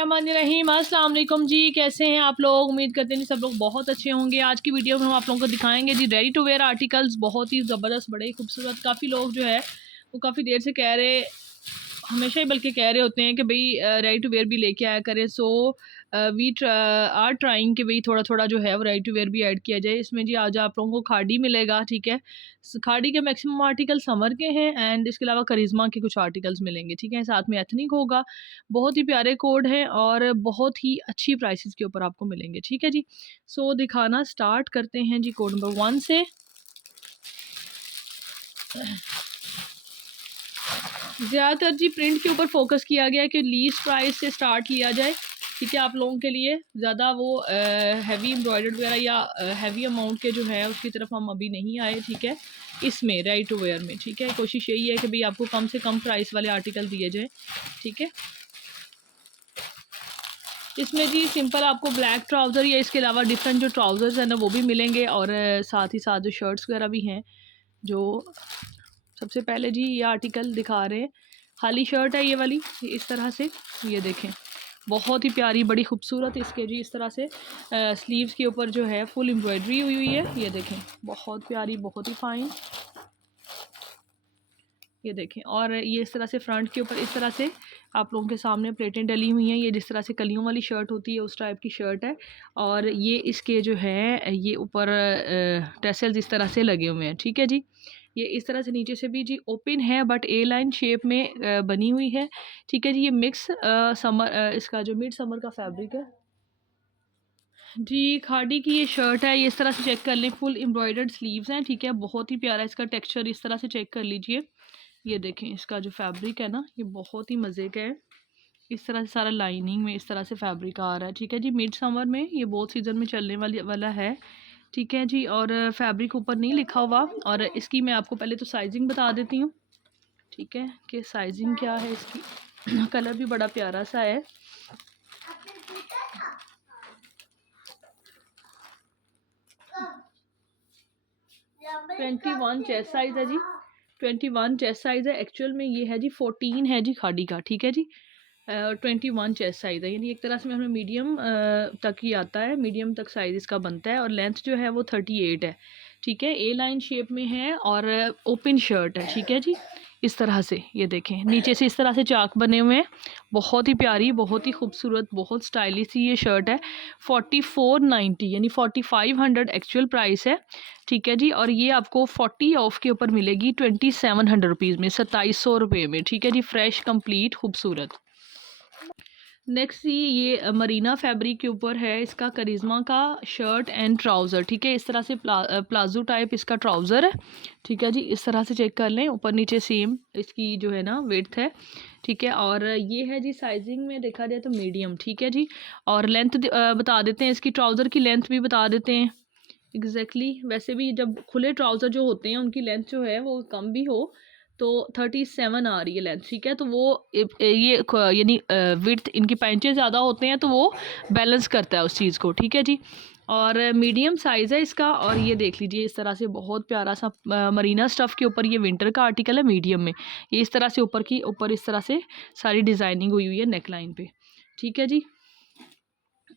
बिस्मिल्लाहिर्रहमानिर्रहीम। अस्सलाम वालेकुम जी, कैसे हैं आप लोग? उम्मीद करते हैं सब लोग बहुत अच्छे होंगे। आज की वीडियो में हम आप लोगों को दिखाएंगे जी रेडी टू वेयर आर्टिकल्स, बहुत ही ज़बरदस्त, बड़े ही खूबसूरत। काफ़ी लोग जो है वो काफ़ी देर से कह रहे, हमेशा ही बल्कि कह रहे होते हैं कि भाई रेडी टू वेयर भी लेके आया करें। सो वी आर ट्राइंग कि भाई थोड़ा थोड़ा जो है वो रेडी टू वेयर भी ऐड किया जाए इसमें जी। आज आप लोगों को खाड़ी मिलेगा, ठीक है। खाड़ी के मैक्सिमम आर्टिकल समर के हैं एंड इसके अलावा करिश्मा के कुछ आर्टिकल्स मिलेंगे, ठीक है। साथ में एथनिक होगा। बहुत ही प्यारे कोड हैं और बहुत ही अच्छी प्राइसेस के ऊपर आपको मिलेंगे, ठीक है जी। सो दिखाना स्टार्ट करते हैं जी कोड नंबर 1 से। ज़्यादातर जी प्रिंट के ऊपर फोकस किया गया है कि लीस्ट प्राइस से स्टार्ट किया जाए, ठीक है। आप लोगों के लिए ज़्यादा वो हैवी एम्ब्रॉयडर्ड वगैरह या हैवी अमाउंट के जो है उसकी तरफ हम अभी नहीं आए, ठीक है। इसमें रेडी टू वेयर में, ठीक है, कोशिश यही है कि भाई आपको कम से कम प्राइस वाले आर्टिकल दिए जाए, ठीक है। इसमें जी सिंपल आपको ब्लैक ट्राउज़र या इसके अलावा डिफरेंट जो ट्राउज़र्स हैं ना वो भी मिलेंगे और साथ ही साथ जो शर्ट्स वगैरह भी हैं। जो सबसे पहले जी ये आर्टिकल दिखा रहे हैं, खाली शर्ट है ये वाली, इस तरह से ये देखें, बहुत ही प्यारी, बड़ी खूबसूरत। इसके जी इस तरह से स्लीव्स के ऊपर जो है फुल एम्ब्रॉयडरी हुई हुई है, ये देखें, बहुत प्यारी, बहुत ही फाइन, ये देखें। और ये इस तरह से फ्रंट के ऊपर इस तरह से आप लोगों के सामने प्लेटें डली हुई हैं। ये जिस तरह से कलियों वाली शर्ट होती है उस टाइप की शर्ट है और ये इसके जो है ये ऊपर टैसल्स इस तरह से लगे हुए हैं, ठीक है जी। ये इस तरह से नीचे से भी जी ओपन है बट ए लाइन शेप में बनी हुई है, ठीक है जी। ये मिक्स समर इसका जो मिड समर का फैब्रिक है जी। खाड़ी की ये शर्ट है, ये इस तरह से चेक कर लें, फुल एम्ब्रॉयडर्ड स्लीव्स हैं, ठीक है। बहुत ही प्यारा इसका टेक्सचर, इस तरह से चेक कर लीजिए। ये देखें इसका जो फैब्रिक है ना ये बहुत ही मज़े का है। इस तरह से सारा लाइनिंग में इस तरह से फैब्रिक आ रहा है, ठीक है जी। मिड समर में ये बहुत सीज़न में चलने वाला है, ठीक है जी। और फैब्रिक ऊपर नहीं लिखा हुआ और इसकी मैं आपको पहले तो साइजिंग बता देती हूँ, ठीक है, कि साइजिंग क्या है इसकी। कलर भी बड़ा प्यारा सा है। ट्वेंटी वन चेस्ट साइज़ है जी, 21 चेस्ट साइज़ है। एक्चुअल में ये है जी 14 है जी खाड़ी का, ठीक है जी। 21 चेस्ट साइज़ है, यानी एक तरह से हमें मीडियम तक ही आता है, मीडियम तक साइज़ इसका बनता है। और लेंथ जो है वो 38 है, ठीक है। ए लाइन शेप में है और ओपन शर्ट है, ठीक है जी। इस तरह से ये देखें, नीचे से इस तरह से चाक बने हुए हैं, बहुत ही प्यारी, बहुत ही खूबसूरत, बहुत स्टाइलिश सी ये शर्ट है। 4490 यानी 4500 एक्चुअल प्राइस है, ठीक है जी। और ये आपको 40 ऑफ के ऊपर मिलेगी 2700 रुपीज़ में, 2700 रुपये में, ठीक है जी। फ्रेश कंप्लीट खूबसूरत। नेक्स्ट ये मरीना फैब्रिक के ऊपर है, इसका करिश्मा का शर्ट एंड ट्राउज़र, ठीक है। इस तरह से प्लाजो टाइप इसका ट्राउज़र है, ठीक है जी। इस तरह से चेक कर लें, ऊपर नीचे सेम इसकी जो है ना विड्थ है, ठीक है। और ये है जी साइजिंग में देखा जाए तो मीडियम, ठीक है जी। और लेंथ बता देते हैं, इसकी ट्राउज़र की लेंथ भी बता देते हैं एग्जैक्टली। वैसे भी जब खुले ट्राउज़र जो होते हैं उनकी लेंथ जो है वो कम भी हो तो 37 आ रही है लेंथ, ठीक है। तो वो ये यानी विड्थ इनकी पैंचेस ज़्यादा होते हैं तो वो बैलेंस करता है उस चीज़ को, ठीक है जी। और मीडियम साइज़ है इसका। और ये देख लीजिए इस तरह से बहुत प्यारा सा मरीना स्टफ़ के ऊपर ये विंटर का आर्टिकल है, मीडियम में। ये इस तरह से ऊपर इस तरह से सारी डिज़ाइनिंग हुई हुई है नेक लाइन पे, ठीक है जी।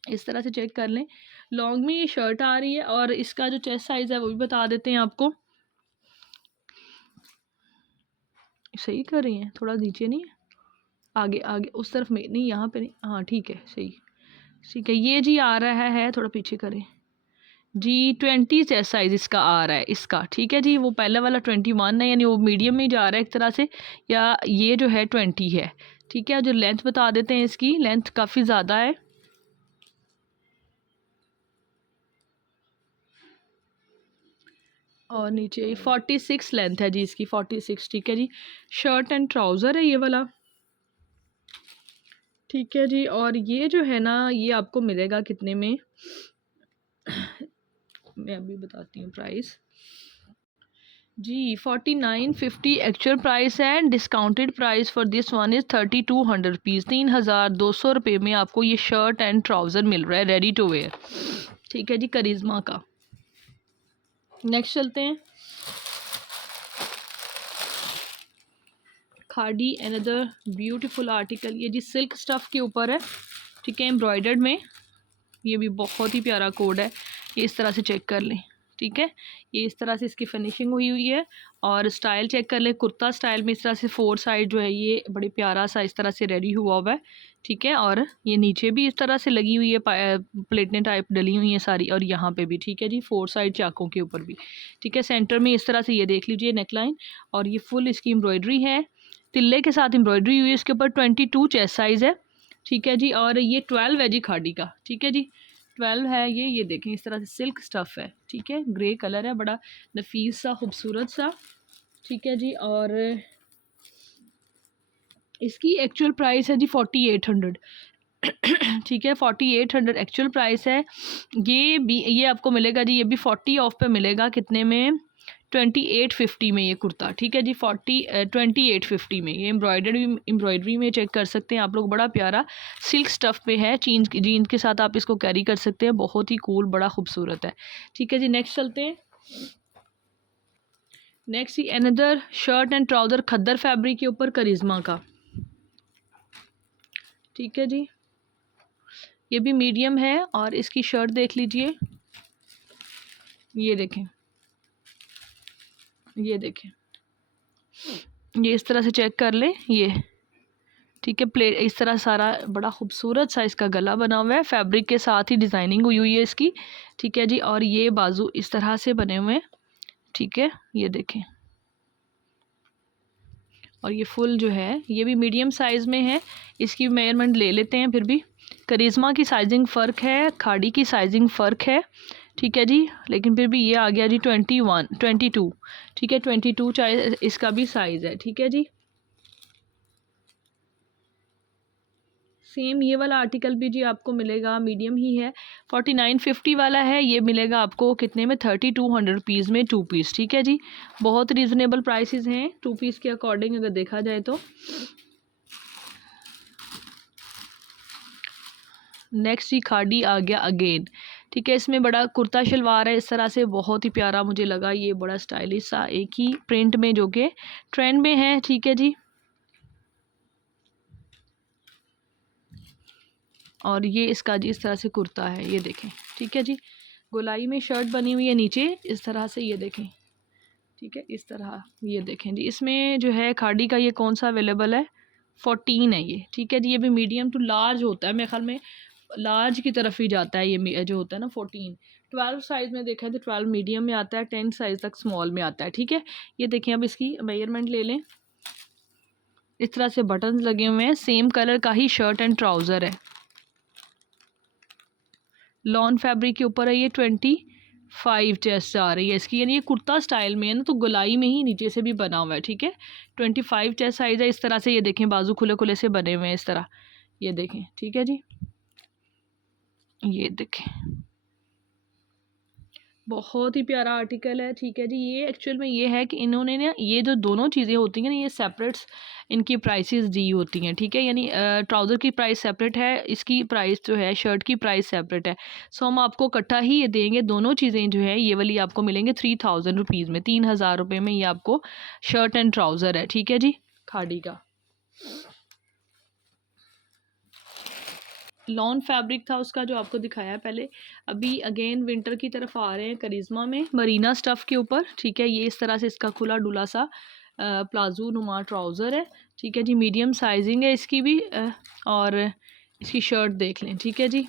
इस तरह से चेक कर लें। लॉन्ग में ये शर्ट आ रही है और इसका जो चेस्ट साइज़ है वो भी बता देते हैं आपको। सही कर रही हैं, थोड़ा नीचे नहीं है, आगे आगे उस तरफ में नहीं, यहाँ पे नहीं, हाँ ठीक है, सही, ठीक है। ये जी आ रहा है थोड़ा पीछे करें जी, 20 चेस्ट साइज़ इसका आ रहा है इसका, ठीक है जी। वो पहले वाला 21 है यानी वो मीडियम में ही जा रहा है एक तरह से, या ये जो है 20 है, ठीक है। जो लेंथ बता देते हैं, इसकी लेंथ काफ़ी ज़्यादा है, और नीचे 46 लेंथ है जी इसकी, 46, ठीक है जी। शर्ट एंड ट्राउज़र है ये वाला, ठीक है जी। और ये जो है ना ये आपको मिलेगा कितने में, मैं अभी बताती हूँ प्राइस जी। 4950 एक्चुअल प्राइस है, discounted price for this one is 3200 rupees, 3200 रुपये में आपको ये शर्ट एंड ट्राउज़र मिल रहा है रेडी टू वेयर, ठीक है जी, करिश्मा का। नेक्स्ट चलते हैं, खाड़ी, अनदर ब्यूटीफुल आर्टिकल। ये जी सिल्क स्टफ़ के ऊपर है, ठीक है, एम्ब्रॉयडर्ड में। ये भी बहुत ही प्यारा कोड है, ये इस तरह से चेक कर लें। ठीक है, ये इस तरह से इसकी फिनिशिंग हुई हुई है। और स्टाइल चेक कर लें, कुर्ता स्टाइल में इस तरह से 4 साइड जो है ये बड़े प्यारा सा इस तरह से रेडी हुआ हुआ है। ठीक है, और ये नीचे भी इस तरह से लगी हुई है, प्लेटें टाइप डली हुई हैं सारी, और यहाँ पे भी। ठीक है जी, 4 साइड चाकों के ऊपर भी। ठीक है, सेंटर में इस तरह से ये देख लीजिए नेकलाइन, और ये फुल इसकी एम्ब्रॉयडरी है, तिल्ले के साथ एम्ब्रॉयडरी हुई है। इसके ऊपर 22 चेस्ट साइज़ है। ठीक है जी, और ये 12 है जी खादी का। ठीक है जी, 12 है ये देखें इस तरह से सिल्क स्टफ़ है। ठीक है, ग्रे कलर है, बड़ा नफीस सा खूबसूरत सा। ठीक है जी, और इसकी एक्चुअल प्राइस है जी 4800। ठीक है, 4800 एक्चुअल प्राइस है। ये भी ये आपको मिलेगा जी, ये भी 40 ऑफ पे मिलेगा। कितने में? 2850 में ये कुर्ता। ठीक है जी, 2850 में ये एम्ब्रॉयडरी में चेक कर सकते हैं आप लोग। बड़ा प्यारा सिल्क स्टफ़ पे है, जीन्स के साथ आप इसको कैरी कर सकते हैं। बहुत ही कूल, बड़ा खूबसूरत है। ठीक है जी, नेक्स्ट चलते हैं। Next he another shirt and trouser khaddar fabric के ऊपर करिश्मा का। ठीक है जी, ये भी मीडियम है, और इसकी शर्ट देख लीजिए, ये देखें, ये देखें, ये इस तरह से चेक कर ले ये। ठीक है, प्लेट इस तरह सारा बड़ा खूबसूरत सा इसका गला बना हुआ है, फैब्रिक के साथ ही डिज़ाइनिंग हुई हुई है इसकी। ठीक है जी, और ये बाजू इस तरह से बने हुए हैं। ठीक है, ये देखें, और ये फुल जो है ये भी मीडियम साइज़ में है। इसकी मेजरमेंट ले लेते हैं फिर भी। करिश्मा की साइजिंग फ़र्क है, खाड़ी की साइजिंग फ़र्क है। ठीक है जी, लेकिन फिर भी ये आ गया जी 22। ठीक है, 22 चाहे इसका भी साइज़ है। ठीक है जी, सेम ये वाला आर्टिकल भी जी आपको मिलेगा, मीडियम ही है, 4950 वाला है। ये मिलेगा आपको कितने में? 3200 रुपीज़ में 2 पीस। ठीक है जी, बहुत रीज़नेबल प्राइसेस हैं 2 पीस के अकॉर्डिंग अगर देखा जाए तो। नेक्स्ट ही खाड़ी आ गया अगेन। ठीक है, इसमें बड़ा कुर्ता शलवार है इस तरह से, बहुत ही प्यारा मुझे लगा ये, बड़ा स्टाइलिश सा एक ही प्रिंट में जो कि ट्रेंड में है। ठीक है जी, और ये इसका जी इस तरह से कुर्ता है, ये देखें। ठीक है जी, गोलाई में शर्ट बनी हुई है नीचे इस तरह से, ये देखें। ठीक है, इस तरह ये देखें जी। इसमें जो है खाड़ी का ये कौन सा अवेलेबल है? 14 है ये। ठीक है जी, ये भी मीडियम टू लार्ज होता है, मेरे ख्याल में लार्ज की तरफ ही जाता है ये जो होता है ना 14। 12 साइज़ में देखा है तो 12 मीडियम में आता है, 10 साइज़ तक स्मॉल में आता है। ठीक है, ये देखें, अब इसकी मेजरमेंट ले लें। इस तरह से बटन्स लगे हुए हैं, सेम कलर का ही शर्ट एंड ट्राउज़र है, लॉन फैब्रिक के ऊपर है। ये 25 चेस्ट आ रही है इसकी, यानी ये कुर्ता स्टाइल में है ना, तो गोलाई में ही नीचे से भी बना हुआ है। ठीक है, 25 चेस्ट साइज़ है। इस तरह से ये देखें, बाजू खुले खुले से बने हुए हैं इस तरह, ये देखें। ठीक है जी, ये देखें, बहुत ही प्यारा आर्टिकल है। ठीक है जी, ये एक्चुअल में ये है कि इन्होंने ना ये जो दोनों चीज़ें होती हैं ना, ये सेपरेट्स इनकी प्राइसेस दी होती हैं। ठीक है, यानी ट्राउज़र की प्राइस सेपरेट है, इसकी प्राइस जो है शर्ट की प्राइस सेपरेट है। सो हम आपको इकट्ठा ही ये देंगे, दोनों चीज़ें जो है ये वाली आपको मिलेंगे 3000 रुपीज़ में, 3000 रुपये में ये आपको शर्ट एंड ट्राउज़र है। ठीक है जी, खाड़ी का लॉन फैब्रिक था उसका जो आपको दिखाया पहले। अभी अगेन विंटर की तरफ आ रहे हैं करिश्मा में, मरीना स्टफ़ के ऊपर। ठीक है, ये इस तरह से इसका खुला डुला सा प्लाजो नुमा ट्राउज़र है। ठीक है जी, मीडियम साइजिंग है इसकी भी, और इसकी शर्ट देख लें। ठीक है जी,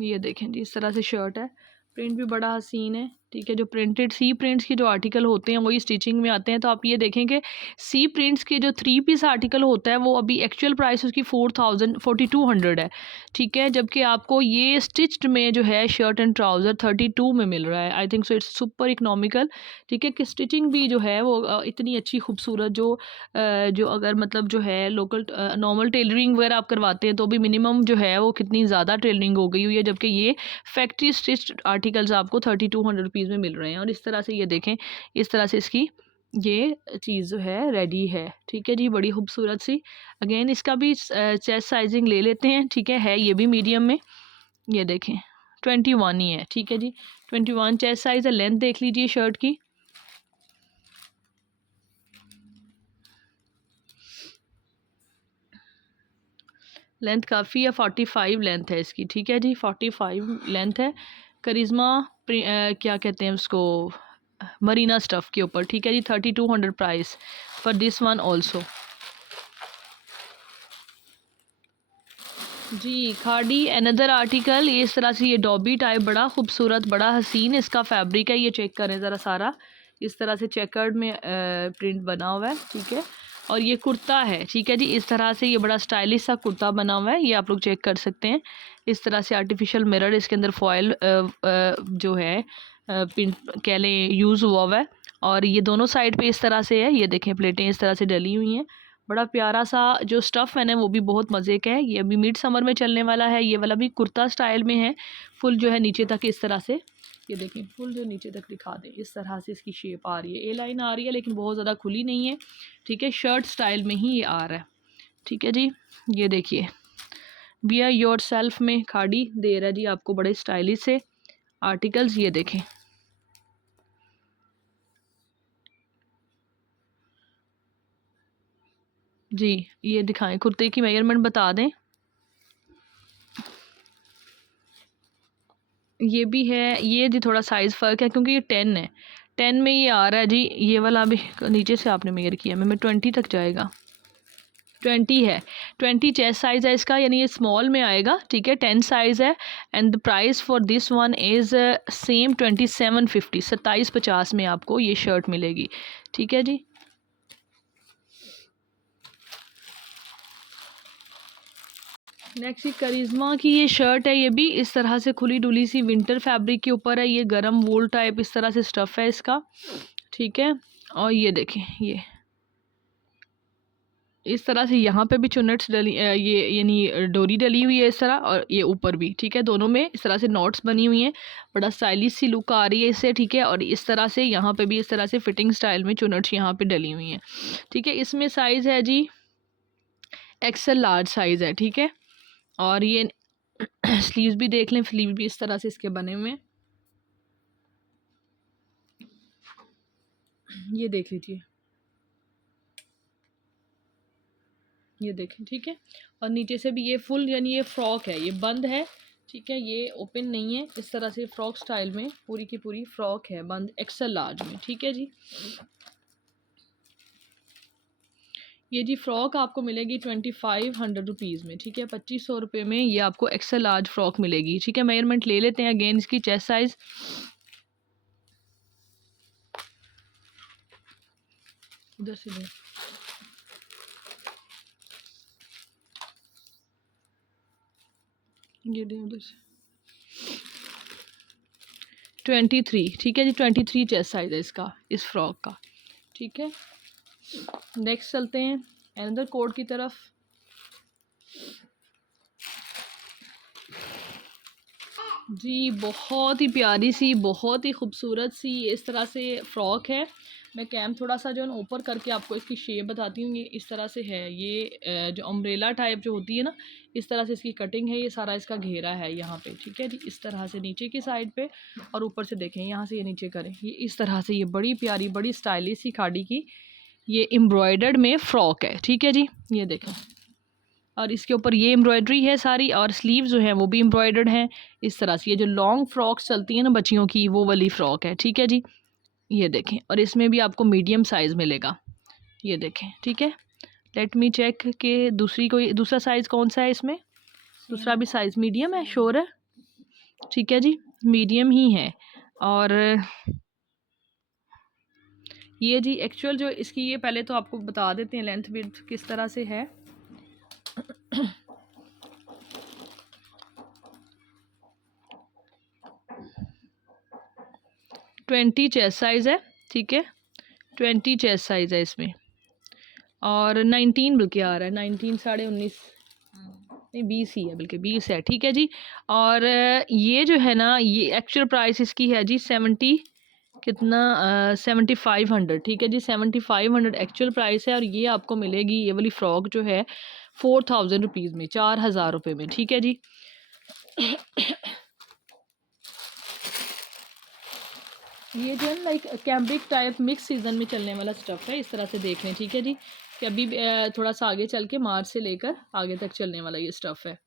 ये देखें जी, इस तरह से शर्ट है, प्रिंट भी बड़ा हसीन है। ठीक है, जो प्रिंटेड सी प्रिंट्स के जो आर्टिकल होते हैं वही स्टिचिंग में आते हैं। तो आप ये देखें कि सी प्रिंट्स के जो 3 पीस आर्टिकल होता है वो अभी एक्चुअल प्राइस उसकी 4200 है। ठीक है, जबकि आपको ये स्टिच्ड में जो है शर्ट एंड ट्राउज़र 32 में मिल रहा है। I think so it's super economical. ठीक है, कि स्टिचिंग भी जो है वो इतनी अच्छी खूबसूरत, जो अगर मतलब जो है लोकल नॉर्मल टेलरिंग वगैरह आप करवाते हैं तो भी मिनिमम जो है वो कितनी ज़्यादा टेलरिंग हो गई हुई है, जबकि ये फैक्ट्री स्टिच्ड आर्टिकल्स आपको 3200 रुपीज़ में मिल रहे हैं। और इस तरह से ये देखें, इस तरह से इसकी ये चीज़ जो है रेडी है। ठीक है जी, बड़ी खूबसूरत सी। अगेन इसका भी चेस्ट साइजिंग ले लेते हैं। ठीक है ये भी मीडियम में, ये देखें 21 ही है। ठीक है जी, 21 चेस्ट साइज़ है। लेंथ देख लीजिए शर्ट की, लेंथ काफ़ी है, 45 लेंथ है इसकी, ठीक है जी, 45 लेंथ है। करिश्मा क्या कहते हैं उसको, मरीना स्टफ़ के ऊपर, ठीक है जी। 3200 price for this one also. जी खाड़ी अनदर आर्टिकल, ये इस तरह से, ये डॉबी टाइप, बड़ा खूबसूरत, बड़ा हसीन इसका फैब्रिक है। ये चेक करें ज़रा, सारा इस तरह से चेकर्ड में प्रिंट बना हुआ है, ठीक है। और ये कुर्ता है, ठीक है जी, इस तरह से ये बड़ा स्टाइलिश सा कुर्ता बना हुआ है, ये आप लोग चेक कर सकते हैं। इस तरह से आर्टिफिशियल मिरर इसके अंदर फॉयल जो है प्रिंट कह लें यूज़ हुआ है। और ये दोनों साइड पे इस तरह से है, ये देखें प्लेटें इस तरह से डली हुई हैं। बड़ा प्यारा सा जो स्टफ़ है ना वो भी बहुत मज़े का है। ये अभी मिड समर में चलने वाला है। ये वाला भी कुर्ता स्टाइल में है, फुल जो है नीचे तक इस तरह से, ये देखें फुल जो नीचे तक दिखा दें, इस तरह से इसकी शेप आ रही है। ए लाइन आ रही है लेकिन बहुत ज़्यादा खुली नहीं है, ठीक है। शर्ट स्टाइल में ही ये आ रहा है, ठीक है जी। ये देखिए बियर योर सेल्फ में खाड़ी दे रहा है जी आपको बड़े स्टाइलिश से आर्टिकल्स। ये देखें जी, ये दिखाएं, कुर्ते की मेजरमेंट बता दें। ये भी है, ये जी थोड़ा साइज़ फ़र्क है क्योंकि ये 10 है, 10 में ये आ रहा है जी। ये वाला भी नीचे से आपने मेजर किया, मैं 20 तक जाएगा, 20 है, 20 चेस्ट साइज़ है इसका, यानी ये स्मॉल में आएगा, ठीक है। 10 साइज़ है and the price for this one is same 2750, 2750 में आपको ये शर्ट मिलेगी, ठीक है जी। नेक्स्ट ये करिश्मा की ये शर्ट है, ये भी इस तरह से खुली डुली सी विंटर फैब्रिक के ऊपर है। ये गरम वूल टाइप इस तरह से स्टफ़ है इसका, ठीक है। और ये देखें, ये इस तरह से यहाँ पे भी चुन्नट्स डली ये यानी डोरी डली हुई है इस तरह, और ये ऊपर भी, ठीक है। दोनों में इस तरह से नॉट्स बनी हुई हैं, बड़ा स्टाइलिश सी लुक आ रही है इससे, ठीक है। और इस तरह से यहाँ पे भी इस तरह से फिटिंग स्टाइल में चुन्नट्स यहाँ पे डली हुई हैं, ठीक है। इसमें साइज़ है जी एक्सेल लार्ज साइज़ है, ठीक है। और ये स्लीव्स भी देख लें, स्लीव भी इस तरह से इसके बने हुए हैं, ये देख लीजिए, ये देखें, ठीक है। और नीचे से भी ये फुल यानी ये फ्रॉक है, ये बंद है, ठीक है, ये ओपन नहीं है। इस तरह से फ्रॉक स्टाइल में पूरी की पूरी फ्रॉक है, बंद, एक्सेल लार्ज में, ठीक है जी। ये जी फ़्रॉक आपको मिलेगी 2500 रुपीज़ में, ठीक है। 2500 रुपये में ये आपको एक्सेल लार्ज फ़्रॉक मिलेगी, ठीक है। मेजरमेंट ले लेते हैं अगेन इसकी, चेस्ट साइज़ उधर से ले, ये दें उधर से, 23, ठीक है जी। 23 चेस्ट साइज़ है इसका, इस फ्रॉक का, ठीक है। नेक्स्ट चलते हैं अनदर कोड की तरफ। जी बहुत ही प्यारी सी, बहुत ही खूबसूरत सी इस तरह से फ़्रॉक है। मैं कैम थोड़ा सा जो है ना ऊपर करके आपको इसकी शेप बताती हूँ। ये इस तरह से है, ये जो अम्ब्रेला टाइप जो होती है ना, इस तरह से इसकी कटिंग है। ये सारा इसका घेरा है यहाँ पे, ठीक है जी। इस तरह से नीचे की साइड पे, और ऊपर से देखें यहाँ से ये नीचे करें, ये इस तरह से, ये बड़ी प्यारी बड़ी स्टाइलिश सी खाड़ी की ये एम्ब्रॉयडर्ड में फ़्रॉक है, ठीक है जी। ये देखें, और इसके ऊपर ये एम्ब्रॉयडरी है सारी, और स्लीव जो है वो भी एम्ब्रॉयडर्ड हैं इस तरह से। ये जो लॉन्ग फ्रॉक्स चलती हैं ना बच्चियों की, वो वाली फ़्रॉक है, ठीक है जी। ये देखें, और इसमें भी आपको मीडियम साइज़ मिलेगा, ये देखें, ठीक है। लेट मी चेक कि दूसरा साइज़ कौन सा है इसमें। दूसरा भी साइज़ मीडियम है, श्योर है, ठीक है जी, मीडियम ही है। और ये जी एक्चुअल जो इसकी, ये पहले तो आपको बता देते हैं लेंथ विड्थ किस तरह से है। 20 चेस्ट साइज़ है, ठीक है। 20 चेस्ट साइज़ है इसमें, और 19 बल्कि आ रहा है, 19 साढ़े 19 नहीं 20 ही है, बल्कि 20 है, ठीक है जी। और ये जो है ना, ये एक्चुअल प्राइस इसकी है जी 70 कितना 7500, ठीक है जी। 7500 एक्चुअल प्राइस है, और ये आपको मिलेगी ये वाली फ़्रॉक जो है 4000 रुपीज़ में, 4000 रुपये में, ठीक है जी। ये जो है like cambric type mix season में चलने वाला स्टफ़ है, इस तरह से देख लें, ठीक है जी। कि अभी थोड़ा सा आगे चल के मार्च से लेकर आगे तक चलने वाला ये स्टफ़ है।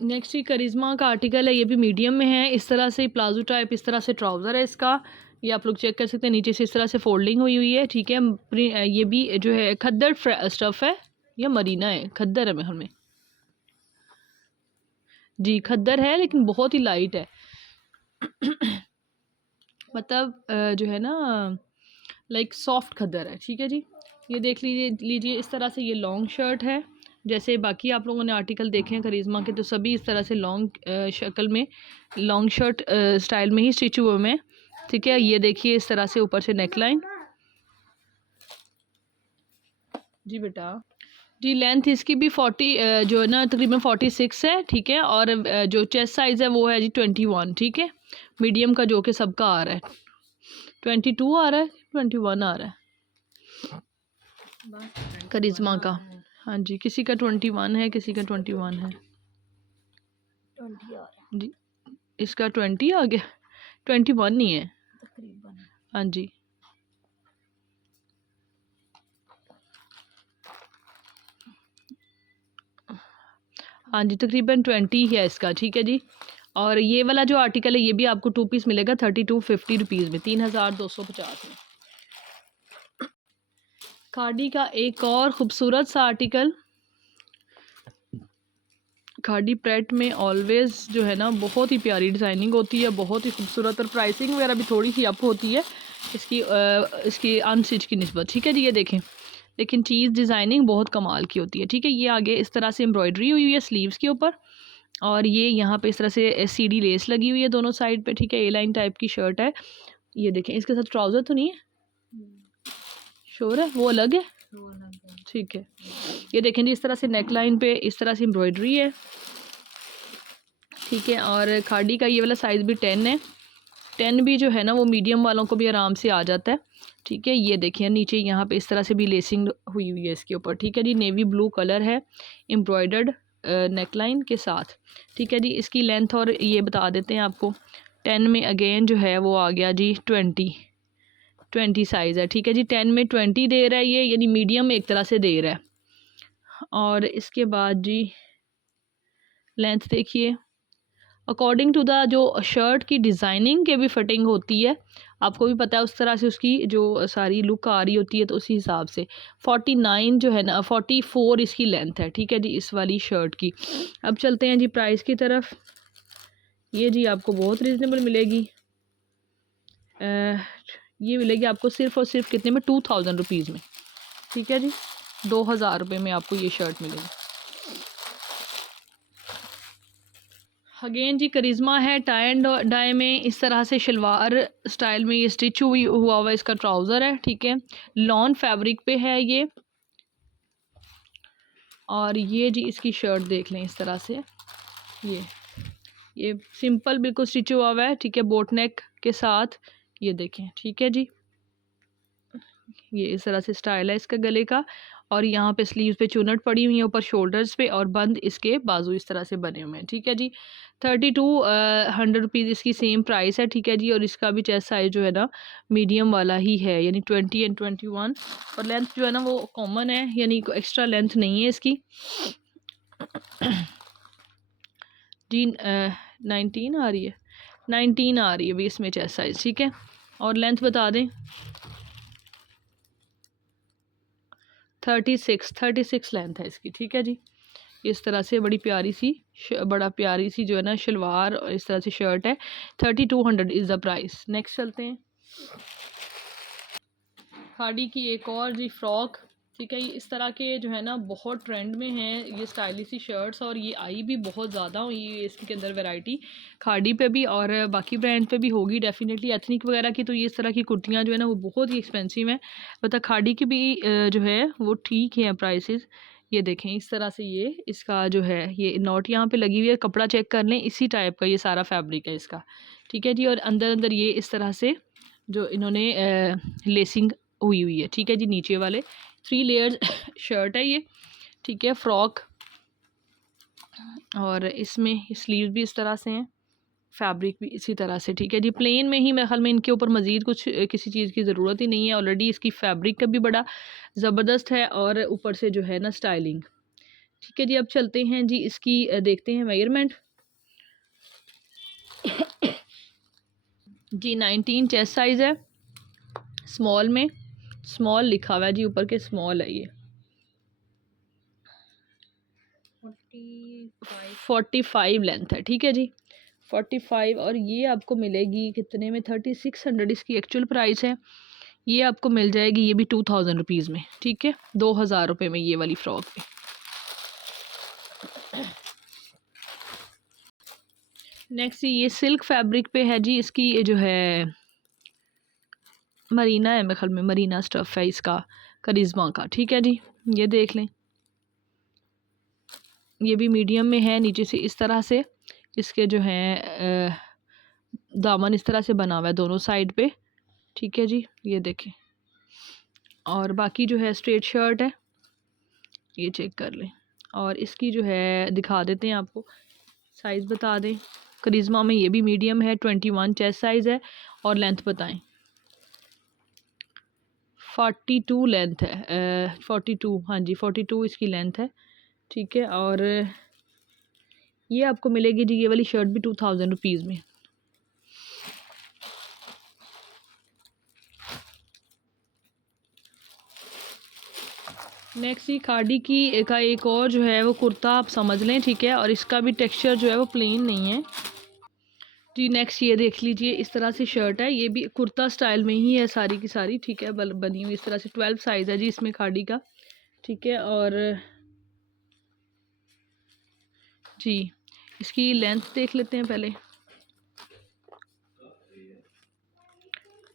नेक्स्ट ये करिश्मा का आर्टिकल है, ये भी मीडियम में है। इस तरह से प्लाजो टाइप, इस तरह से ट्राउज़र है इसका, ये आप लोग चेक कर सकते हैं। नीचे से इस तरह से फोल्डिंग हुई हुई है, ठीक है। ये भी जो है खद्दर स्टफ़ है या मरीना है, खद्दर है मेरे में जी, खद्दर है लेकिन बहुत ही लाइट है। मतलब जो है ना लाइक सॉफ्ट खद्दर है, ठीक है जी। ये देख लीजिए इस तरह से ये लॉन्ग शर्ट है। जैसे बाकी आप लोगों ने आर्टिकल देखे हैं करिश्मा के, तो सभी इस तरह से लॉन्ग शक्ल में लॉन्ग शर्ट स्टाइल में ही स्टिच हुए में, ठीक है। ये देखिए इस तरह से ऊपर से नेक लाइन जी बेटा जी। लेंथ इसकी भी 40 जो है ना तकरीबन 46 है, ठीक है। और जो चेस्ट साइज़ है वो है जी 21, ठीक है। मीडियम का जो कि सबका आ रहा है 22 आ रहा है, 21 आ रहा है करिश्मा का। हाँ जी, किसी का 21 है, किसी का 21 है जी। इसका 20 आ गया, 21 ही है हाँ जी। हाँ जी, तकरीबन 20 है इसका, ठीक है जी। और ये वाला जो आर्टिकल है ये भी आपको 2 पीस मिलेगा 3250 रुपीज़ में, 3250 में। खादी का एक और ख़ूबसूरत सा आर्टिकल, खादी प्रेट में ऑलवेज़ जो है ना बहुत ही प्यारी डिज़ाइनिंग होती है, बहुत ही खूबसूरत, और प्राइसिंग वगैरह भी थोड़ी सी अप होती है इसकी अनस्टिच की निस्बत, ठीक है जी। ये देखें, लेकिन चीज़ डिज़ाइनिंग बहुत कमाल की होती है, ठीक है। ये आगे इस तरह से एम्ब्रॉयडरी हुई हुई है स्लीव्स के ऊपर, और ये यहाँ पे इस तरह से सीडी लेस लगी हुई है दोनों साइड पे, ठीक है। ए लाइन टाइप की शर्ट है। ये देखें, इसके साथ ट्राउज़र तो नहीं है, श्योर है वो अलग है, ठीक है। ये देखें जी, इस तरह से नेक लाइन पे इस तरह से एम्ब्रॉयडरी है, ठीक है। और खादी का ये वाला साइज़ भी 10 है। 10 भी जो है ना वो मीडियम वालों को भी आराम से आ जाता है, ठीक है। ये देखिए नीचे यहाँ पे इस तरह से भी लेसिंग हुई हुई है इसके ऊपर, ठीक है जी। नेवी ब्लू कलर है एम्ब्रॉयडर्ड नेकलाइन के साथ, ठीक है जी। इसकी लेंथ और ये बता देते हैं आपको। 10 में अगेन जो है वो आ गया जी 20 साइज़ है, ठीक है जी। 10 में 20 दे रहा है ये, यानी मीडियम एक तरह से दे रहा है। और इसके बाद जी लेंथ देखिए, अकॉर्डिंग टू द जो शर्ट की डिज़ाइनिंग के भी फिटिंग होती है, आपको भी पता है उस तरह से उसकी जो सारी लुक आ रही होती है, तो उसी हिसाब से 49 जो है ना 44 इसकी लेंथ है, ठीक है जी, इस वाली शर्ट की। अब चलते हैं जी प्राइस की तरफ। ये जी आपको बहुत रीज़नेबल मिलेगी, ये मिलेगी आपको सिर्फ़ और सिर्फ कितने में, 2000 रुपीज़ में, ठीक है जी। 2000 रुपये में आपको ये शर्ट मिलेगी। अगेन जी करिश्मा है, टाई एंड डाई में इस तरह से शलवार स्टाइल में ये स्टिच हुआ इसका ट्राउज़र है, ठीक है। लॉन फैब्रिक पे है ये, और ये जी इसकी शर्ट देख लें इस तरह से, ये सिंपल बिल्कुल स्टिच हुआ है, ठीक है, बोट नेक के साथ। ये देखें, ठीक है जी, ये इस तरह से स्टाइल है इसका गले का, और यहाँ पे स्लीव्स पे चुनट पड़ी हुई है ऊपर शोल्डर्स पे, और बंद इसके बाजू इस तरह से बने हुए हैं, ठीक है जी। 3200 रुपीज़ इसकी सेम प्राइस है, ठीक है जी। और इसका भी चेस्ट साइज़ जो है ना मीडियम वाला ही है, यानी 20 एंड 21, और लेंथ जो है ना वो कॉमन है, यानी एक्स्ट्रा लेंथ नहीं है इसकी जी। 19 आ रही है, 19 आ रही है भी इसमें चेस्ट साइज़, ठीक है। और लेंथ बता दें, 36 लेंथ है इसकी, ठीक है जी। इस तरह से बड़ा प्यारी सी जो है ना शलवार और इस तरह से शर्ट है। 3200 इज़ द प्राइस। नेक्स्ट चलते हैं, खादी की एक और जी फ्रॉक, ठीक है। ये इस तरह के जो है ना बहुत ट्रेंड में हैं ये स्टाइलिश सी शर्ट्स, और ये आई भी बहुत ज़्यादा हुई है इसके अंदर वैरायटी, खादी पे भी और बाकी ब्रांड पे भी होगी डेफिनेटली। एथनिक वगैरह की तो ये इस तरह की कुर्तियाँ जो है ना वो बहुत ही एक्सपेंसिव हैं, पता खादी की भी जो है वो ठीक है प्राइसेस। ये देखें इस तरह से, ये इसका जो है ये नॉट यहाँ पे लगी हुई है, कपड़ा चेक कर लें, इसी टाइप का ये सारा फैब्रिक है इसका, ठीक है जी। और अंदर अंदर ये इस तरह से जो इन्होंने लेसिंग हुई है, ठीक है जी। नीचे वाले 3 लेयर्स शर्ट है ये, ठीक है, फ्रॉक और इसमें स्लीव भी इस तरह से हैं, फैब्रिक भी इसी तरह से, ठीक है जी। प्लेन में ही मेरे ख्याल में इनके ऊपर मज़ीद कुछ किसी चीज़ की ज़रूरत ही नहीं है, ऑलरेडी इसकी फैब्रिक का भी बड़ा ज़बरदस्त है और ऊपर से जो है ना स्टाइलिंग, ठीक है जी। अब चलते हैं जी इसकी देखते हैं मेजरमेंट जी। 19 चेस्ट साइज़ है, स्मॉल में, स्मॉल लिखा हुआ है जी ऊपर के, स्मॉल है ये। 45 लेंथ है, ठीक है जी, 45। और ये आपको मिलेगी कितने में? 3600 इसकी एक्चुअल प्राइस है। ये आपको मिल जाएगी ये भी 2000 रुपीज़ में, ठीक है, 2000 रुपये में ये वाली फ्रॉक पे। नेक्स्ट ये सिल्क फैब्रिक पे है जी, इसकी ये जो है मरीना है, मेरे ख्याल में मरीना स्टफ़ है इसका, करिश्मा का, ठीक है जी। ये देख लें, ये भी मीडियम में है, नीचे से इस तरह से इसके जो है दामन इस तरह से बना हुआ है दोनों साइड पे, ठीक है जी, ये देखें। और बाकी जो है स्ट्रेट शर्ट है, ये चेक कर लें। और इसकी जो है दिखा देते हैं आपको, साइज़ बता दें। करिश्मा में ये भी मीडियम है, 21 चेस्ट साइज़ है। और लेंथ बताएं। 42 लेंथ है, 42, हाँ जी 42 इसकी लेंथ है, ठीक है। और ये आपको मिलेगी जी ये वाली शर्ट भी 2000 रुपीज़ में। नेक्स्ट ये खाड़ी की का एक और जो है वो कुर्ता आप समझ लें, ठीक है। और इसका भी टेक्सचर जो है वो प्लेन नहीं है जी। नेक्स्ट ये देख लीजिए, इस तरह से शर्ट है, ये भी कुर्ता स्टाइल में ही है सारी की सारी, ठीक है, बनी हुई इस तरह से। 12 साइज़ है जी इसमें खाड़ी का, ठीक है। और जी इसकी लेंथ देख लेते हैं पहले।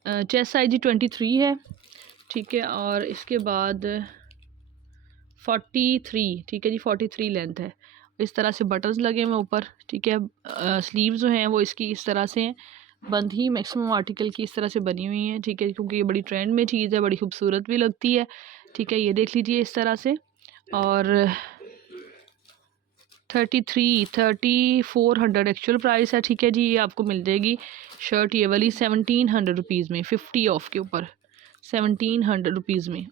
चेस्ट साइज जी 23 है, ठीक है। और इसके बाद 43, ठीक है जी, 43 लेंथ है। इस तरह से बटन्स लगे हुए ऊपर, ठीक है। स्लीव्स जो हैं वो इसकी इस तरह से हैं, बंद ही मैक्सिमम आर्टिकल की इस तरह से बनी हुई हैं, ठीक है, क्योंकि ये बड़ी ट्रेंड में चीज़ है, बड़ी खूबसूरत भी लगती है, ठीक है। ये देख लीजिए इस तरह से। और 3400 एक्चुअल प्राइस है, ठीक है जी। ये आपको मिल जाएगी शर्ट ये वाली 1700 रुपीज़ में, 50 ऑफ के ऊपर 1700 रुपीज़ में।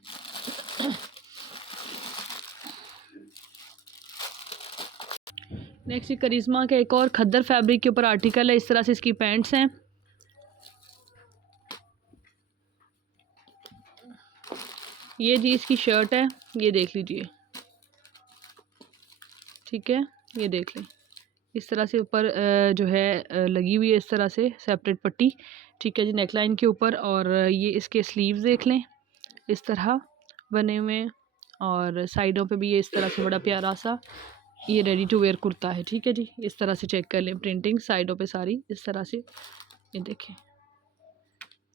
नेक्स्ट करिश्मा का एक और खद्दर फैब्रिक के ऊपर आर्टिकल है, इस तरह से इसकी पैंट्स हैं, ये जी इसकी शर्ट है, ये देख लीजिए, ठीक है। ये देख लें इस तरह से ऊपर जो है लगी हुई है इस तरह से सेपरेट पट्टी, ठीक है जी, नेकलाइन के ऊपर। और ये इसके स्लीव्स देख लें इस तरह बने हुए, और साइडों पे भी ये इस तरह से बड़ा प्यारा सा ये रेडी टू वेयर कुर्ता है, ठीक है जी। इस तरह से चेक कर लें, प्रिंटिंग साइडों पे सारी इस तरह से, ये देखें,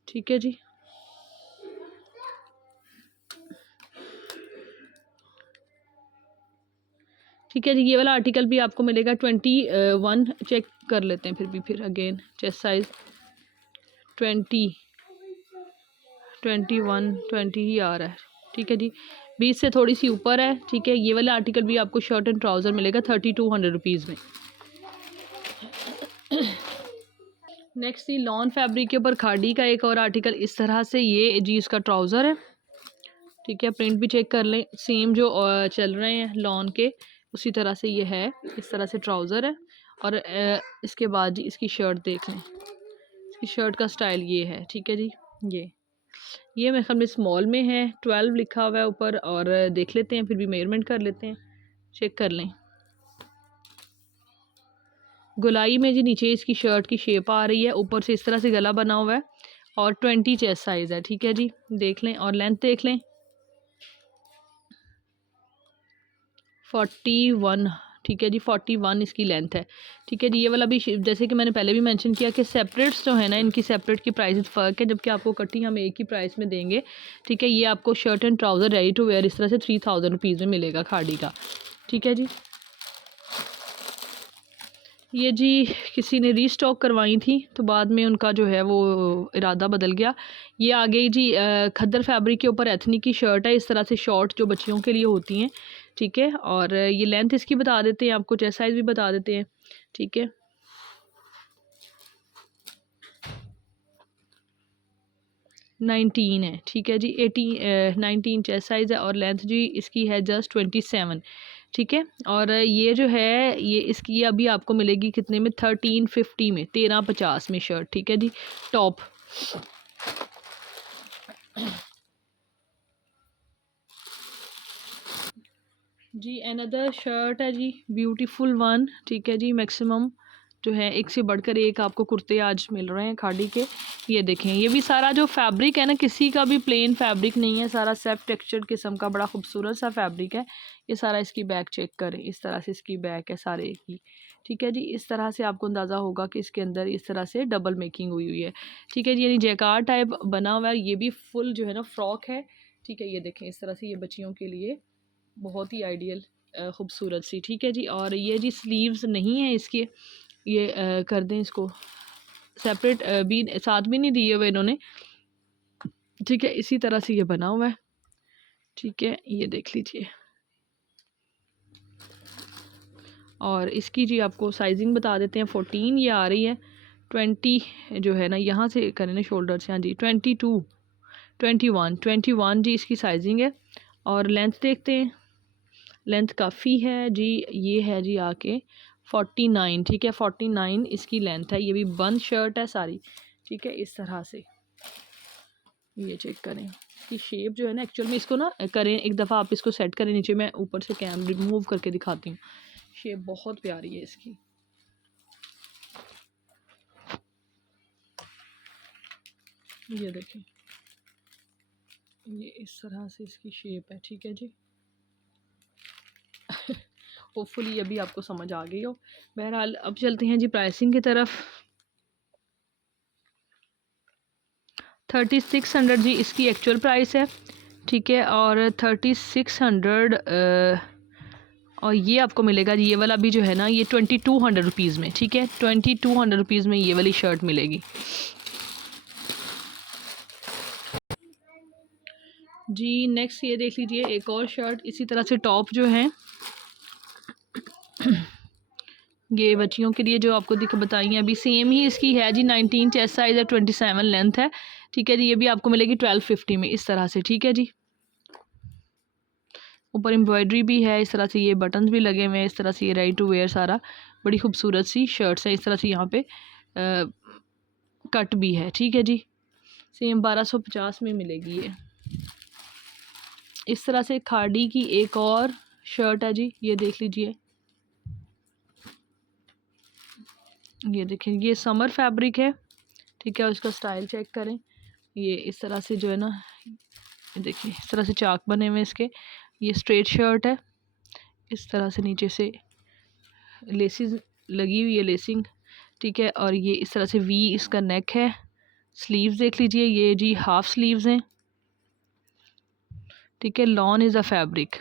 ठीक है जी। ठीक है जी, ये वाला आर्टिकल भी आपको मिलेगा 21, चेक कर लेते हैं फिर अगेन। चेस्ट साइज़ 20, 21, 20 ही आ रहा है, ठीक है जी, 20 से थोड़ी सी ऊपर है, ठीक है। ये वाला आर्टिकल भी आपको शर्ट एंड ट्राउज़र मिलेगा 3200 रुपीज़ में। नेक्स्ट ये लॉन फैब्रिक के ऊपर खाड़ी का एक और आर्टिकल इस तरह से, ये जी इसका ट्राउज़र है, ठीक है। प्रिंट भी चेक कर लें, सेम जो चल रहे हैं लॉन के उसी तरह से ये है, इस तरह से ट्राउज़र है। और इसके बाद जी इसकी शर्ट देख लें, इसकी शर्ट का स्टाइल ये है, ठीक है जी। ये मेरे ख्याल में स्मॉल में है, 12 लिखा हुआ है ऊपर। और देख लेते हैं, फिर भी मेजरमेंट कर लेते हैं, चेक कर लें। गोलाई में जी नीचे इसकी शर्ट की शेप आ रही है, ऊपर से इस तरह से गला बना हुआ है। और 20 चेस्ट साइज़ है, ठीक है जी, देख लें। और लेंथ देख लें 41, ठीक है जी, 41 इसकी लेंथ है, ठीक है जी। ये वाला भी जैसे कि मैंने पहले भी मेंशन किया कि सेपरेट्स जो है ना, इनकी सेपरेट की प्राइस फ़र्क है, जबकि आपको कटिंग हम एक ही प्राइस में देंगे, ठीक है। ये आपको shirt and trouser ready to wear इस तरह से 3000 रुपीज़ में मिलेगा खाड़ी का, ठीक है जी। ये जी किसी ने रीस्टॉक करवाई थी, तो बाद में उनका जो है वो इरादा बदल गया। ये आ गई जी खद्दर फैब्रिक के ऊपर एथनिक की शर्ट है, इस तरह से शॉर्ट जो बच्चियों के लिए होती हैं, ठीक है। और ये लेंथ इसकी बता देते हैं आपको, चेस्ट साइज़ भी बता देते हैं, ठीक है। नाइनटीन है, ठीक है जी। 19 चेस्ट साइज़ है और लेंथ जी इसकी है जस्ट 27, ठीक है। और ये जो है ये इसकी अभी आपको मिलेगी कितने में, 1350 में, 1350 में शर्ट, ठीक है जी। टॉप जी, अनदर शर्ट है जी, ब्यूटीफुल वन, ठीक है जी। मैक्सिमम जो है एक से बढ़कर एक आपको कुर्ते आज मिल रहे हैं खादी के। ये देखें, ये भी सारा जो फैब्रिक है ना, किसी का भी प्लेन फैब्रिक नहीं है, सारा सेफ टेक्सचर्ड किस्म का बड़ा खूबसूरत सा फैब्रिक है। ये सारा इसकी बैक चेक करें, इस तरह से इसकी बैक है सारे की, ठीक है जी। इस तरह से आपको अंदाज़ा होगा कि इसके अंदर इस तरह से डबल मेकिंग हुई हुई है, ठीक है जी। यानी जैकार टाइप बना हुआ है। ये भी फुल जो है ना फ्रॉक है, ठीक है। ये देखें इस तरह से, ये बच्चियों के लिए बहुत ही आइडियल खूबसूरत सी, ठीक है जी। और ये जी स्लीव्स नहीं है इसके, ये कर दें इसको सेपरेट, भी साथ भी नहीं दिए हुए इन्होंने, ठीक है। इसी तरह से ये बना हुआ है, ठीक है। ये देख लीजिए। और इसकी जी आपको साइजिंग बता देते हैं, 14 ये आ रही है, 20 जो है ना यहाँ से करें ना शोल्डर से, हाँ जी, 22, 21 जी इसकी साइजिंग है। और लेंथ देखते हैं, लेंथ काफ़ी है जी, ये है जी आके 49, ठीक है। 49 इसकी लेंथ है। ये भी बंद शर्ट है सारी, ठीक है। इस तरह से ये चेक करें कि शेप जो है ना, एक्चुअल में इसको ना करें एक दफ़ा, आप इसको सेट करें नीचे, मैं ऊपर से कैम रिमूव करके दिखाती हूँ। शेप बहुत प्यारी है इसकी, ये देखें, ये इस तरह से इसकी शेप है, ठीक है जी। होपफुली अभी आपको समझ आ गई हो। बहरहाल अब चलते हैं जी प्राइसिंग की तरफ। 3600 जी इसकी एक्चुअल प्राइस है, ठीक है। और 3600 और ये आपको मिलेगा जी, ये वाला भी जो है ना, ये 2200 रुपीज़ में, ठीक है। 2200 रुपीज़ में ये वाली शर्ट मिलेगी जी। नेक्स्ट ये देख लीजिए, एक और शर्ट इसी तरह से, टॉप जो है ये बच्चियों के लिए जो आपको दिख बताई है अभी, सेम ही इसकी है जी। 19 चेस्ट साइज़ है, 27 लेंथ है, ठीक है जी। ये भी आपको मिलेगी 1250 में, इस तरह से, ठीक है जी। ऊपर एम्ब्रॉयडरी भी है, इस तरह से ये बटन्स भी लगे हुए हैं, इस तरह से ये रेडी टू वेयर सारा, बड़ी खूबसूरत सी शर्ट्स है। इस तरह से यहाँ पे कट भी है, ठीक है जी। सेम 1250 में मिलेगी ये। इस तरह से खाड़ी की एक और शर्ट है जी, ये देख लीजिए। ये देखें, ये समर फैब्रिक है, ठीक है। और इसका स्टाइल चेक करें, ये इस तरह से जो है ना, देखिए इस तरह से चाक बने हुए इसके। ये स्ट्रेट शर्ट है, इस तरह से नीचे से लेसिस लगी हुई है, लेसिंग, ठीक है। और ये इस तरह से वी इसका नेक है। स्लीव्स देख लीजिए, ये जी हाफ स्लीव्स हैं, ठीक है। लॉन इज़ अ फैब्रिक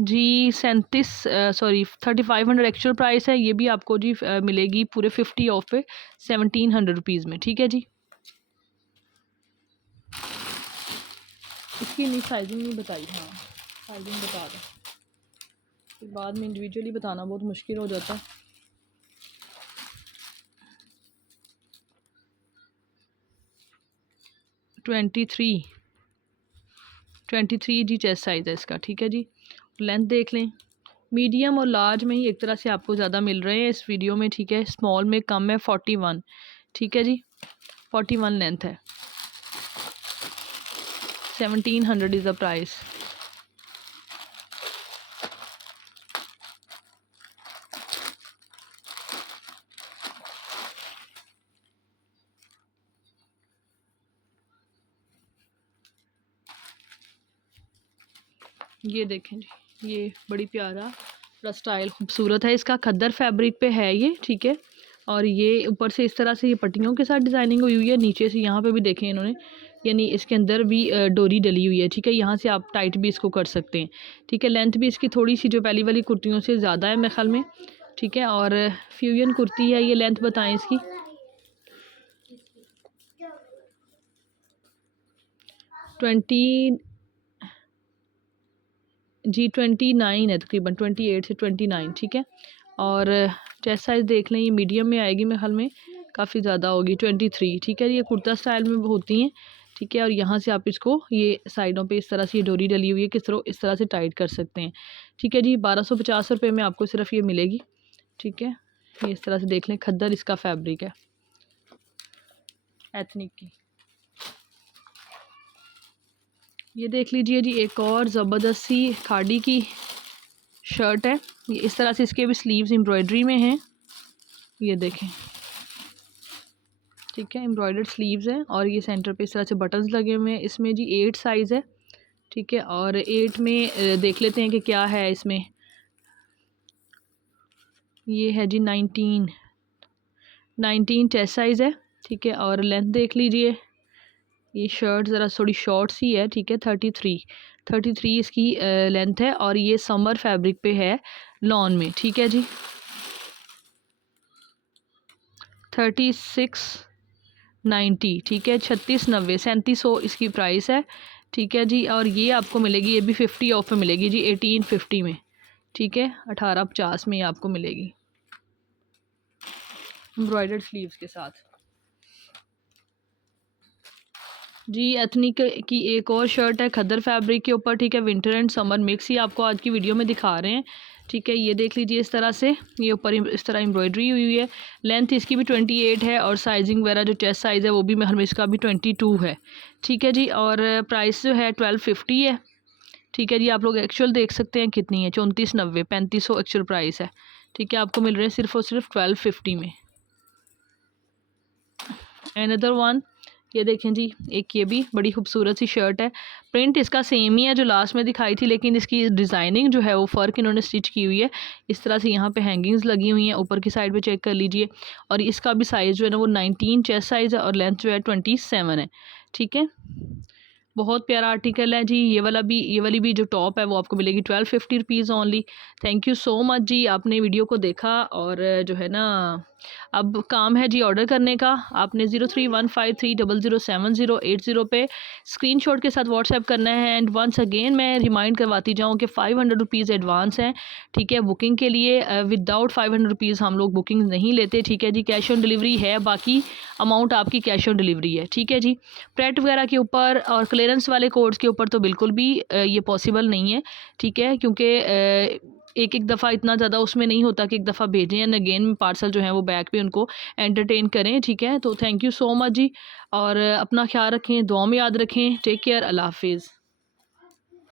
जी। 3500 एक्चुअल प्राइस है। ये भी आपको जी मिलेगी पूरे 50 ऑफ पे 1700 रुपीज़ में, ठीक है जी। इसकी नहीं साइजिंग नहीं बताई, हाँ साइजिंग बता दें, फिर बाद में इंडिविजुअली बताना बहुत मुश्किल हो जाता है। Twenty three G chest size है इसका, ठीक है जी। लेंथ देख लें, मीडियम और लार्ज में ही एक तरह से आपको ज़्यादा मिल रहे हैं इस वीडियो में, ठीक है। स्मॉल में कम है 41, ठीक है जी। 41 लेंथ है, 1700 इज़ द प्राइस। ये देखें जी, ये बड़ी प्यारा बड़ा स्टाइल खूबसूरत है इसका, खद्दर फैब्रिक पे है ये, ठीक है। और ये ऊपर से इस तरह से ये पट्टियों के साथ डिज़ाइनिंग हुई हुई है, नीचे से यहाँ पे भी देखें इन्होंने, यानी इसके अंदर भी डोरी डली हुई है, ठीक है। यहाँ से आप टाइट भी इसको कर सकते हैं, ठीक है। लेंथ भी इसकी थोड़ी सी जो पहली वाली कुर्तियों से ज़्यादा है मेरे ख्याल में, ठीक है। और फ्यूजन कुर्ती है ये, लेंथ बताएं इसकी, 20 जी 29 है तकरीबन, 28 से 29, ठीक है। और चेस्ट साइज़ देख लें, ये मीडियम में आएगी मेरे ख्याल में, काफ़ी ज़्यादा होगी 23, ठीक है। ये कुर्ता स्टाइल में होती हैं, ठीक है। और यहाँ से आप इसको ये साइडों पे इस तरह से ये डोरी डली हुई है, इस तरह से टाइट कर सकते हैं, ठीक है जी। 1250 रुपये में आपको सिर्फ ये मिलेगी, ठीक है। ये इस तरह से देख लें, खद्दर इसका फैब्रिक है एथनिक की। ये देख लीजिए जी, एक और ज़बरदस्त सी खाड़ी की शर्ट है। ये इस तरह से इसके भी स्लीव्स एम्ब्रॉयडरी में हैं, ये देखें, ठीक है। एम्ब्रॉयडर्ड स्लीव्स हैं और ये सेंटर पे इस तरह से बटन्स लगे हुए हैं। इसमें जी 8 साइज़ है, ठीक है। और 8 में देख लेते हैं कि क्या है इसमें। ये है जी 19 चेस्ट साइज़ है, ठीक है। और लेंथ देख लीजिए, ये शर्ट ज़रा थोड़ी शॉर्ट सी है, ठीक है। 33 इसकी लेंथ है और ये समर फैब्रिक पे है, लॉन में, ठीक है जी। 3690, ठीक है। 3690, 3700 इसकी प्राइस है, ठीक है जी। और ये आपको मिलेगी, ये भी 50 ऑफ में मिलेगी जी, 1850 में, ठीक है। 1850 में ये आपको मिलेगी एम्ब्रॉयडर्ड स्लीव्स के साथ जी। एथनिक की एक और शर्ट है खद्दर फैब्रिक के ऊपर, ठीक है। विंटर एंड समर मिक्स ही आपको आज की वीडियो में दिखा रहे हैं, ठीक है। ये देख लीजिए, इस तरह से ये ऊपर इस तरह एम्ब्रॉयडरी हुई है। लेंथ इसकी भी 28 है और साइजिंग वगैरह जो चेस्ट साइज़ है वो भी महल में इसका भी 22 है, ठीक है जी। और प्राइस जो है 1250 है, ठीक है जी। आप लोग एक्चुअल देख सकते हैं कितनी है, 3490, 3500 एक्चुअल प्राइस है, ठीक है। आपको मिल रहे हैं सिर्फ और सिर्फ 1250 में। अनदर वन, ये देखें जी, एक ये भी बड़ी खूबसूरत सी शर्ट है। प्रिंट इसका सेम ही है जो लास्ट में दिखाई थी, लेकिन इसकी डिज़ाइनिंग जो है वो फ़र्क इन्होंने स्टिच की हुई है। इस तरह से यहाँ पे हैंगिंग्स लगी हुई हैं, ऊपर की साइड पे चेक कर लीजिए। और इसका भी साइज़ जो है ना वो 19 चेस्ट साइज़ है और लेंथ जो है 27 है, ठीक है। बहुत प्यारा आर्टिकल है जी। ये वाली भी जो टॉप है वो आपको मिलेगी 1250 rupees only. Thank you so much जी, आपने वीडियो को देखा। और जो है ना, अब काम है जी ऑर्डर करने का। आपने 0315300780 पे स्क्रीनशॉट के साथ व्हाट्सएप करना है। एंड वंस अगेन मैं रिमाइंड करवाती जाऊँ कि 500 रुपीज़ एडवांस हैं, ठीक है, बुकिंग के लिए। विदाउट 500 रुपीज़ हम लोग बुकिंग नहीं लेते, ठीक है जी। कैश ऑन डिलीवरी है, बाकी अमाउंट आपकी कैश ऑन डिलीवरी है, ठीक है जी। प्रेट वगैरह के ऊपर और क्लियरेंस वाले कोड्स के ऊपर तो बिल्कुल भी ये पॉसिबल नहीं है, ठीक है। क्योंकि एक दफ़ा इतना ज़्यादा उसमें नहीं होता कि एक दफ़ा भेजें एंड अगेन पार्सल जो है वो बैक पे उनको एंटरटेन करें, ठीक है। तो थैंक यू सो मच जी। और अपना ख्याल रखें, दुआ में याद रखें। टेक केयर, अल्लाह हाफिज़।